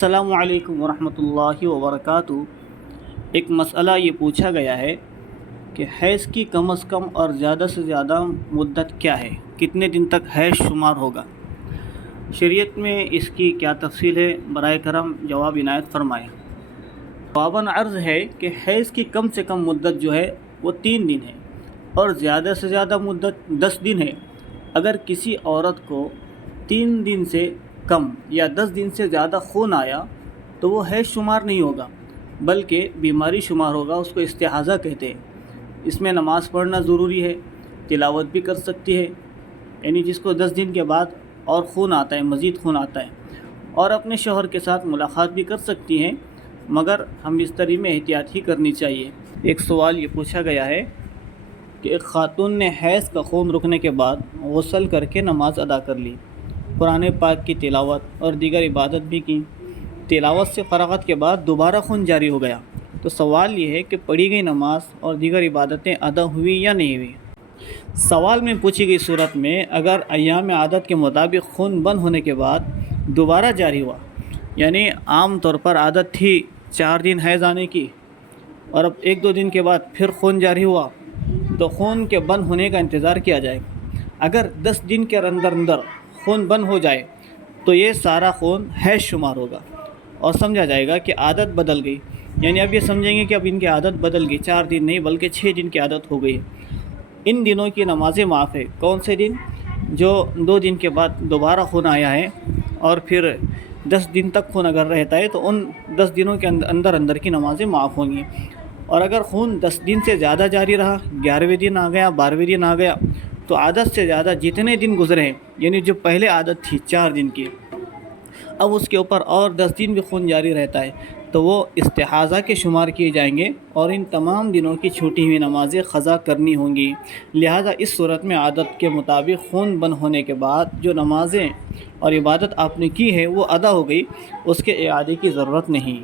السلام علیکم ورحمۃ اللہ وبرکاتہ۔ ایک مسئلہ یہ پوچھا گیا ہے کہ حیض کی کم از کم اور زیادہ سے زیادہ مدت کیا ہے، کتنے دن تک حیض شمار ہوگا؟ شریعت میں اس کی کیا تفصیل ہے؟ برائے کرم جواب عنایت فرمائیں۔ جواباً عرض ہے کہ حیض کی کم سے کم مدت جو ہے وہ 3 دن ہے اور زیادہ سے زیادہ مدت 10 دن ہے۔ اگر کسی عورت کو 3 دن سے کم یا 10 دن سے زیادہ خون آیا تو وہ حیض شمار نہیں ہوگا بلکہ بیماری شمار ہوگا، اس کو استحاضہ کہتے ہیں۔ اس میں نماز پڑھنا ضروری ہے، تلاوت بھی کر سکتی ہے، یعنی جس کو 10 دن کے بعد اور خون آتا ہے، مزید خون آتا ہے، اور اپنے شوہر کے ساتھ ملاقات بھی کر سکتی ہیں، مگر ہم بستری میں احتیاط ہی کرنی چاہیے۔ ایک سوال یہ پوچھا گیا ہے کہ ایک خاتون نے حیض کا خون رکنے کے بعد غسل کر کے نماز ادا کر لی، قرآن پاک کی تلاوت اور دیگر عبادت بھی کی، تلاوت سے فراغت کے بعد دوبارہ خون جاری ہو گیا، تو سوال یہ ہے کہ پڑھی گئی نماز اور دیگر عبادتیں ادا ہوئی یا نہیں ہوئی؟ سوال میں پوچھی گئی صورت میں اگر ایام عادت کے مطابق خون بند ہونے کے بعد دوبارہ جاری ہوا، یعنی عام طور پر عادت تھی 4 دن حیض آنے کی اور اب 1-2 دن کے بعد پھر خون جاری ہوا، تو خون کے بند ہونے کا انتظار کیا جائے گا۔ اگر 10 دن کے اندر خون بند ہو جائے تو یہ سارا خون حیض شمار ہوگا اور سمجھا جائے گا کہ عادت بدل گئی، یعنی اب یہ سمجھیں گے کہ اب ان کی عادت بدل گئی، 4 دن نہیں بلکہ 6 دن کی عادت ہو گئی ہے۔ ان دنوں کی نمازیں معاف ہے۔ کون سے دن؟ جو 2 دن کے بعد دوبارہ خون آیا ہے اور پھر 10 دن تک خون اگر رہتا ہے تو ان 10 دنوں کے اندر کی نمازیں معاف ہوں گی، اور اگر خون 10 دن سے زیادہ جاری رہا، 11ویں دن آ گیا، 12ویں دن آ گیا، تو عادت سے زیادہ جتنے دن گزرے ہیں، یعنی جو پہلے عادت تھی 4 دن کی، اب اس کے اوپر اور 10 دن بھی خون جاری رہتا ہے، تو وہ استحاضہ کے شمار کیے جائیں گے اور ان تمام دنوں کی چھوٹی ہوئی نمازیں قضا کرنی ہوں گی۔ لہٰذا اس صورت میں عادت کے مطابق خون بند ہونے کے بعد جو نمازیں اور عبادت آپ نے کی ہے وہ ادا ہو گئی، اس کے اعادے کی ضرورت نہیں۔